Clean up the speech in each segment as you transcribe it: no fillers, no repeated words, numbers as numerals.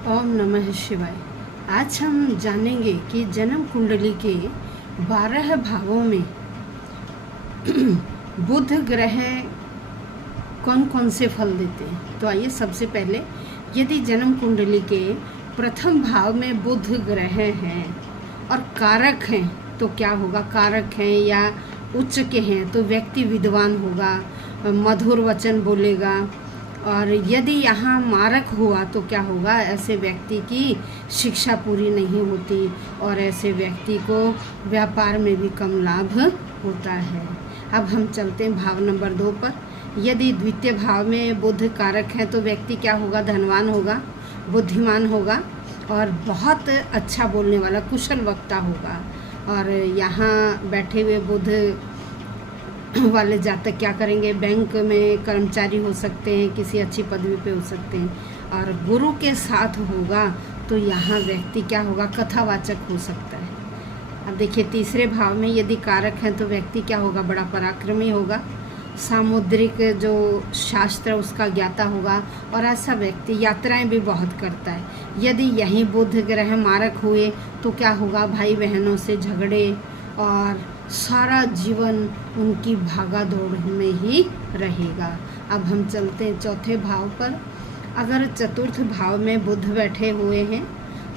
ओम नमः शिवाय। आज हम जानेंगे कि जन्म कुंडली के 12 भावों में बुध ग्रह कौन कौन से फल देते हैं। तो आइए, सबसे पहले यदि जन्म कुंडली के प्रथम भाव में बुध ग्रह हैं और कारक हैं तो क्या होगा। कारक हैं या उच्च के हैं तो व्यक्ति विद्वान होगा, मधुर वचन बोलेगा। और यदि यहाँ मारक हुआ तो क्या होगा, ऐसे व्यक्ति की शिक्षा पूरी नहीं होती और ऐसे व्यक्ति को व्यापार में भी कम लाभ होता है। अब हम चलते हैं भाव नंबर 2 पर। यदि द्वितीय भाव में बुध कारक है तो व्यक्ति क्या होगा, धनवान होगा, बुद्धिमान होगा और बहुत अच्छा बोलने वाला कुशल वक्ता होगा। और यहाँ बैठे हुए बुध वाले जातक क्या करेंगे, बैंक में कर्मचारी हो सकते हैं, किसी अच्छी पदवी पे हो सकते हैं। और गुरु के साथ होगा तो यहाँ व्यक्ति क्या होगा, कथावाचक हो सकता है। अब देखिए, तीसरे भाव में यदि कारक हैं तो व्यक्ति क्या होगा, बड़ा पराक्रमी होगा, सामुद्रिक जो शास्त्र उसका ज्ञाता होगा और ऐसा व्यक्ति यात्राएं भी बहुत करता है। यदि यहीं बुध ग्रह मारक हुए तो क्या होगा, भाई बहनों से झगड़े और सारा जीवन उनकी भागा दौड़ में ही रहेगा। अब हम चलते हैं चौथे भाव पर। अगर चतुर्थ भाव में बुध बैठे हुए हैं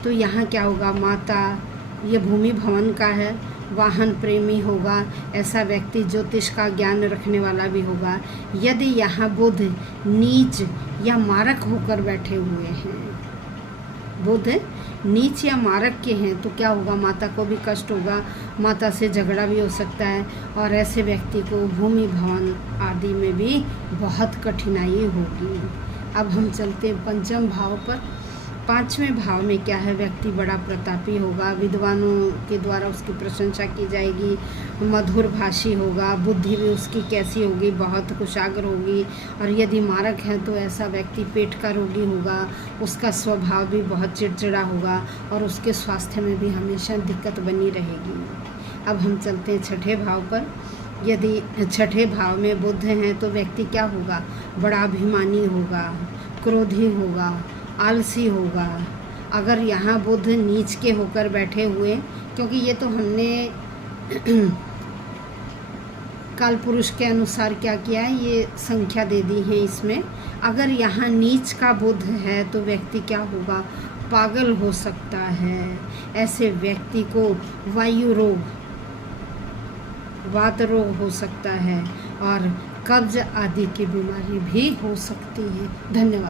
तो यहाँ क्या होगा, माता, ये भूमि भवन का है, वाहन प्रेमी होगा, ऐसा व्यक्ति ज्योतिष का ज्ञान रखने वाला भी होगा। यदि यहाँ बुध नीच या मारक होकर बैठे हुए हैं, बुध नीच या मारक के हैं तो क्या होगा, माता को भी कष्ट होगा, माता से झगड़ा भी हो सकता है और ऐसे व्यक्ति को भूमि भवन आदि में भी बहुत कठिनाई होगी। अब हम चलते हैं पंचम भाव पर। पांचवें भाव में क्या है, व्यक्ति बड़ा प्रतापी होगा, विद्वानों के द्वारा उसकी प्रशंसा की जाएगी, मधुर भाषी होगा, बुद्धि भी उसकी कैसी होगी, बहुत कुशाग्र होगी। और यदि मारक है तो ऐसा व्यक्ति पेट का रोगी होगा, उसका स्वभाव भी बहुत चिड़चिड़ा होगा और उसके स्वास्थ्य में भी हमेशा दिक्कत बनी रहेगी। अब हम चलते हैं छठे भाव पर। यदि छठे भाव में बुध हैं तो व्यक्ति क्या होगा, बड़ा अभिमानी होगा, क्रोधी होगा, आलसी होगा। अगर यहाँ बुध नीच के होकर बैठे हुए, क्योंकि ये तो हमने काल पुरुष के अनुसार क्या किया है, ये संख्या दे दी है इसमें। अगर यहाँ नीच का बुध है तो व्यक्ति क्या होगा, पागल हो सकता है। ऐसे व्यक्ति को वायु रोग, वात रोग हो सकता है और कब्ज आदि की बीमारी भी हो सकती है। धन्यवाद।